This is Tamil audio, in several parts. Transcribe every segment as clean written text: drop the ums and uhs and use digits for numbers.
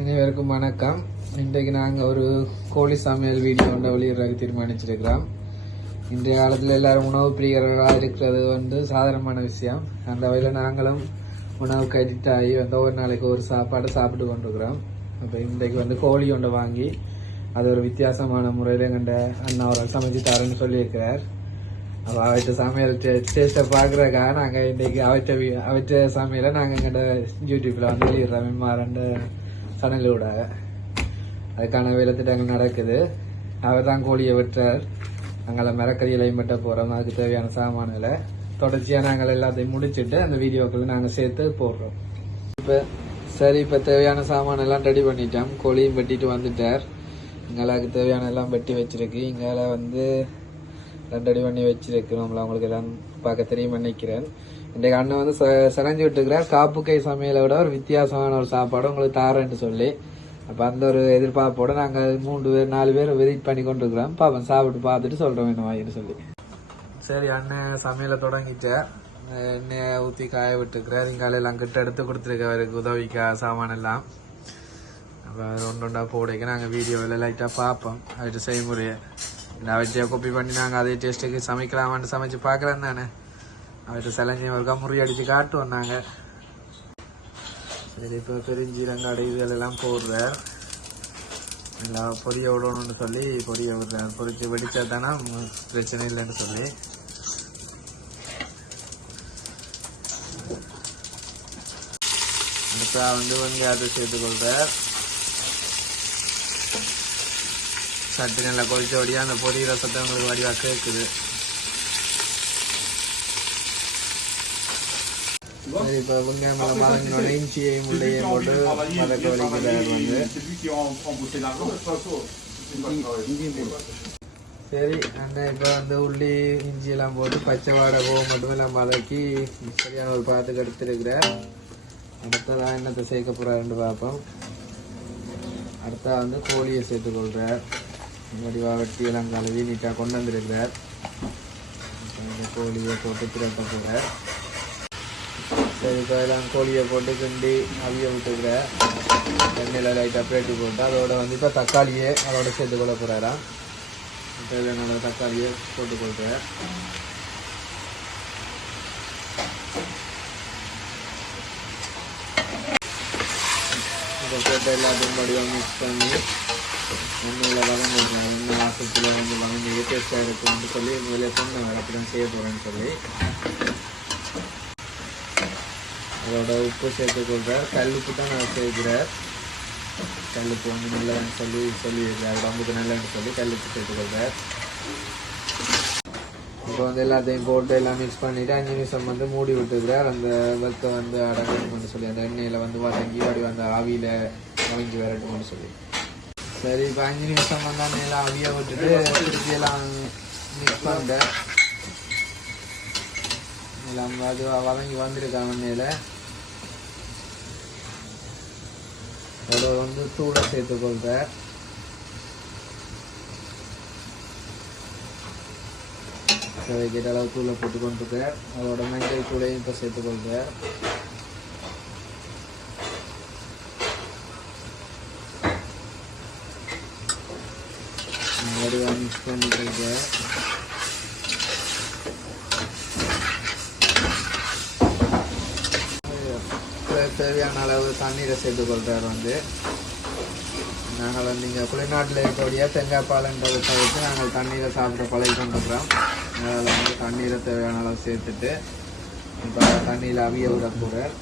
அனைவருக்கும் வணக்கம். இன்றைக்கு நாங்கள் ஒரு கோழி சமையல் வீடியோ ஒன்றை வெளியிடறதுக்கு தீர்மானிச்சிருக்கிறோம். இன்றைய காலத்தில் எல்லாரும் உணவு பிரியர்களாக இருக்கிறது சாதாரணமான விஷயம். அந்த வகையில் நாங்களும் உணவுக்கு அடிக்ட் ஆகி ஒரு நாளைக்கு ஒரு சாப்பாடு சாப்பிட்டு கொண்டிருக்கிறோம். அப்போ இன்றைக்கு கோழி ஒன்றை வாங்கி அது ஒரு வித்தியாசமான முறையில் கண்ட அண்ணா அவரால் சமைச்சு தரேன்னு சொல்லியிருக்கிறார். அப்போ அவற்ற சமையல் டேஸ்ட்டை பார்க்குறதுக்காக நாங்கள் இன்றைக்கு அவற்ற சமையலை நாங்கள் எங்கள்கிட்ட யூடியூப்பில் வெளியிடுறோம். மாறண்டு சனல் விடாக அதுக்கான வேலை திட்டங்கள் நடக்குது. அவர் தான் கோழியை வெட்டுறார். நாங்கள் மரக்கறிகளையும் வெட்ட போகிறோம். அதுக்கு தேவையான சாமான்களை தொடர்ச்சியாக நாங்கள் எல்லாத்தையும் முடிச்சுட்டு அந்த வீடியோக்களை நாங்கள் சேர்த்து போடுறோம். இப்போ தேவையான சாமான் எல்லாம் ரெடி பண்ணிட்டோம். கோழியும் வெட்டிட்டு வந்துட்டார். எங்களுக்கு தேவையான எல்லாம் வெட்டி வச்சிருக்கு. இங்கே ரெடி பண்ணி வச்சிருக்கு. நம்மள அவங்களுக்கு எல்லாம் பார்க்க தெரியும் நினைக்கிறேன். இன்றைக்கு அண்ணன் செலஞ்சு விட்டுக்கிறார். காப்பு கை சமையலை விட ஒரு வித்தியாசமான ஒரு சாப்பாடு உங்களுக்கு தாரேன்னு சொல்லி, அப்போ அந்த ஒரு எதிர்பார்ப்போட நாங்கள் 3 பேர் 4 பேர் வெயிட் பண்ணி கொண்டு இருக்கிறோம். பாப்போம், சாப்பிட்டு பார்த்துட்டு சொல்கிறோம் என்ன வாங்கின்னு சொல்லி. சரி, அண்ணன் சமையலை தொடங்கிட்டார். எண்ணெயை ஊற்றி காய விட்டுக்கிறார். இங்கால எல்லாம் கிட்ட எடுத்து கொடுத்துருக்க அவருக்கு உதவிக்கா சாமான் எல்லாம். அப்போ ஒன்றா போடைக்க நாங்கள் வீடியோவில் லைட்டாக பார்ப்போம். அவர்கிட்ட செய்முறையை அவற்றையை காப்பி பண்ணி நாங்கள் அதே டேஸ்ட்டுக்கு சமைக்கலாமான்னு சமைச்சு பார்க்குறேன் தானே. அவர்கிட்ட செலஞ்சி ஒருக்கா முறியடிச்சு காட்டுவோம் நாங்கள். சரி, இப்போ பெருஞ்சீரங்காடு இதெல்லாம் போடுறார். நல்லா பொரிய விடணும்னு சொல்லி பொரிய விடுறார். பொறிச்சு வெடிச்சா தானே பிரச்சனை இல்லைன்னு சொல்லி. இப்போ வெங்காயத்தை சேர்த்துக்கொள்றார். சட்டு நல்லா கொதிச்சபடியாக அந்த பொரியிற சத்தம் உங்களுக்கு வடிவாக கேட்குது. சரி, இப்போ வெங்காயம் மதங்கினோட இஞ்சியையும் உள்ளையும் போட்டு மதக்க வலிக்கிறார். சரி, அண்ணன் இப்போ உள்ளி இஞ்சி எல்லாம் போட்டு பச்சை வாடை கோவம் மட்டும் எல்லாம் மதக்கி சரியான ஒரு பாத்துக்கு எடுத்துருக்கிறார். அடுத்ததான் என்னத்தை சேர்க்க போறாருன்னு பார்ப்போம். அடுத்தா கோழியை சேர்த்துக்கொள்றார். வடிவாக வெட்டி எல்லாம் கழுவி நீட்டாக கொண்டு வந்துருக்கிறார். கோழியை போட்டு திரட்ட போகிறார். சரி, இப்போ எல்லாம் கோழியை போட்டு கிண்டி அவிய விட்டுக்கிறேன். எண்ணெயில் லைட்டாக பேட்டி போட்டு அதோட இப்போ தக்காளியை அதோட சேர்த்து கொள்ள போகிறாராம். தேவையான தக்காளியை போட்டுக்கொள்கிறேன். இதை போட்டு எல்லாத்தையும் வடிவாக மிக்ஸ் பண்ணி எண்ணெயில் வதங்கிடுறேன். எண்ணெய் வாசத்தில் வதங்கி டேஸ்ட்டாக இருக்குன்னு சொல்லி வெளியே சொன்னேன் அப்படிதான் செய்ய போகிறேன்னு சொல்லி. அதோட உப்பு சேர்த்துக்கொள்கிறார். கல்லுப்பு தான் நான் சேர்க்கிறேன். கல்லுப்பு நல்லன்னு சொல்லியிருக்கார். உடம்புக்கு நல்லன்னு சொல்லி கல்லுப்பு சேர்த்துக்கொள்கிறார். இப்போ எல்லாத்தையும் போட்டு எல்லாம் மிக்ஸ் பண்ணிவிட்டு 5 நிமிஷம் மூடி விட்டுக்கிறார். அந்த வெத்தை அடங்கணும்னு சொல்லி அந்த எண்ணெயில் வதங்கி அப்படி ஆவியில் அவிஞ்சு வரட்டும்னு சொல்லி. சரி, இப்போ 5 நிமிஷம் எல்லாம் அவிய விட்டுட்டு திருப்பி எல்லாம் மிக்ஸ் பண்ணிட்டேன். எல்லாம் வதங்கி வந்துருக்காங்க எண்ணெயில். அதோட தூளை சேர்த்துக்கொள்கிறேன். தேவைக்கிட்ட அளவு தூளை போட்டு கொண்டிருக்கேன். அதோட மஞ்சள் தூளையும் இப்போ சேர்த்துக்கொள்கிறேன். வடிவாக மிக்ஸ் பண்ணிக்கிறேன். தேவையான அளவு தண்ணீரை சேர்த்துக்கொள்கிறார். நாங்கள் இங்கே குளிநாட்டில் இருக்கக்கூடிய தேங்காய் பாலன்றதை தவிர்த்து நாங்கள் தண்ணீரை சாப்பிட பழகி கொண்டிருக்கிறோம். அதில் தண்ணீரை தேவையான அளவு சேர்த்துட்டு இப்போ தண்ணியில் அவிய விடக்கூடாது.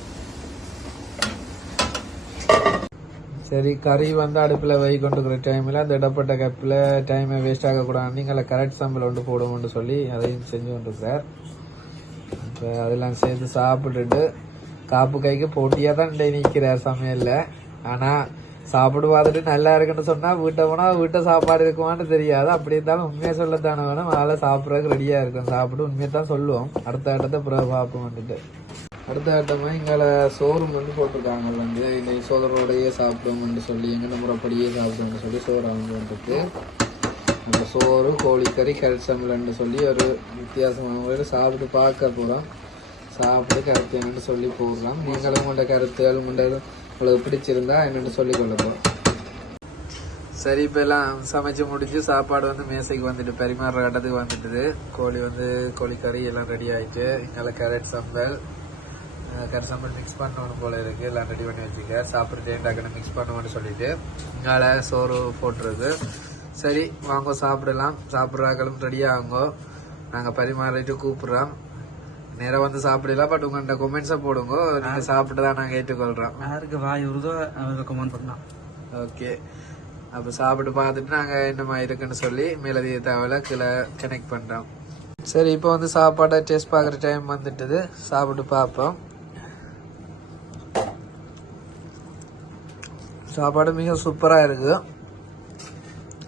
சரி, கறி அடுப்பில் வை கொண்டுக்கிற டைமில் அந்த இடப்பட்ட கப்பில் டைமை வேஸ்ட் ஆகக்கூடாது. நீங்கள் கரெக்ட் சம்பளம் போடுவோம்னு சொல்லி அதையும் செஞ்சு கொண்டிருக்கிறார். இப்போ அதெல்லாம் சேர்த்து சாப்பிட்டுட்டு காப்பு கைக்கு போட்டியாக தான் நிற்கிறார் சமையலில். ஆனால் சாப்பிட்டு பார்த்துட்டு நல்லா இருக்குன்னு சொன்னால் வீட்டை போனால் வீட்டை சாப்பாடு இருக்குமான்னு தெரியாது. அப்படி இருந்தாலும் உண்மையை சொல்லத்தானே வேணும். அதனால் சாப்பிட்றதுக்கு ரெடியாக இருக்கும். சாப்பிட்டு உண்மையை தான் சொல்லுவோம். அடுத்த கட்டத்தை பிறகு பார்ப்போம். அடுத்த கட்டமாக இங்கே சோறு போட்டிருக்காங்க. இந்த சோதரோடையே சாப்பிடுவோம்னு சொல்லி எங்கள் முறைப்படியே சாப்பிடுவோம்னு சொல்லி சோறு வந்துட்டு அந்த சோறு கோழிக்கறி கல்சம்லன்னு சொல்லி ஒரு வித்தியாசமான முறையில் சாப்பிட்டு பார்க்க போகிறோம். சாப்பிட்டு கருத்து என்னன்னு சொல்லி போடுறோம். நீங்களும் உங்களோட கருத்துகள் உங்களோட உங்களுக்கு பிடிச்சிருந்தா என்னென்னு சொல்லிக்கொள்ளுங்க. சரி, இப்போ எல்லாம் சமைச்சு முடிச்சு சாப்பாடு வந்து மேசைக்கு வந்துட்டு பரிமாறுற கட்டத்துக்கு வந்துட்டுது. கோழி வந்து கோழிக்கறி எல்லாம் ரெடி ஆயிட்டு, இங்கே கேரட் சம்பல் மிக்ஸ் பண்ணணும் போல இருக்கு. எல்லாம் ரெடி பண்ணி வச்சுக்க, சாப்பிட்றதே டக்குன்னு மிக்ஸ் பண்ணுவோன்னு சொல்லிட்டு இங்கால சோறு போட்டுருக்கு. சரி வாங்க சாப்பிடலாம். சாப்பிட்றாக்களும் ரெடி ஆகுங்கோ. நாங்கள் பரிமாறிட்டு கூப்பிட்றோம். நேரம் வந்து சாப்பிடலாம். பட் உங்கள்கிட்ட கொமெண்ட்ஸை போடுங்க. நீங்கள் சாப்பிட்டு தான் நாங்கள் ஏற்றுக்கொள்கிறோம். யாருக்கு வாய் வருதோ அவங்க கமெண்ட் பண்ணலாம். ஓகே, அப்போ சாப்பிட்டு பார்த்துட்டு நாங்கள் என்னமா இருக்குன்னு சொல்லி மேலதிக தகவலை கீழே கனெக்ட் பண்ணுறோம். சரி, இப்போ வந்து சாப்பாடை டேஸ்ட் பார்க்குற டைம் வந்துட்டுது. சாப்பிட்டு பார்ப்போம். சாப்பாடு மிக சூப்பராக இருக்குது.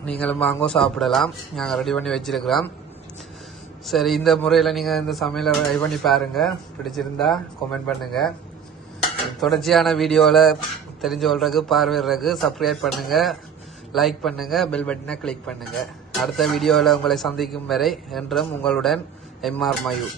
நீங்களும் வாங்க சாப்பிடலாம். நாங்கள் ரெடி பண்ணி வச்சிருக்கிறோம். சரி, இந்த முறையில் நீங்கள் இந்த சமையலை ட்ரை பண்ணி பாருங்கள். பிடிச்சிருந்தா கமெண்ட் பண்ணுங்கள். தொடர்ச்சியான வீடியோவில் தெரிஞ்சு கொள்றதுக்கு பார்வையிடுறதுக்கு சப்ஸ்கிரைப் பண்ணுங்கள், லைக் பண்ணுங்கள், பெல் பட்டனை கிளிக் பண்ணுங்கள். அடுத்த வீடியோவில் உங்களை சந்திக்கும் வரை என்றும் உங்களுடன் MR மயூ.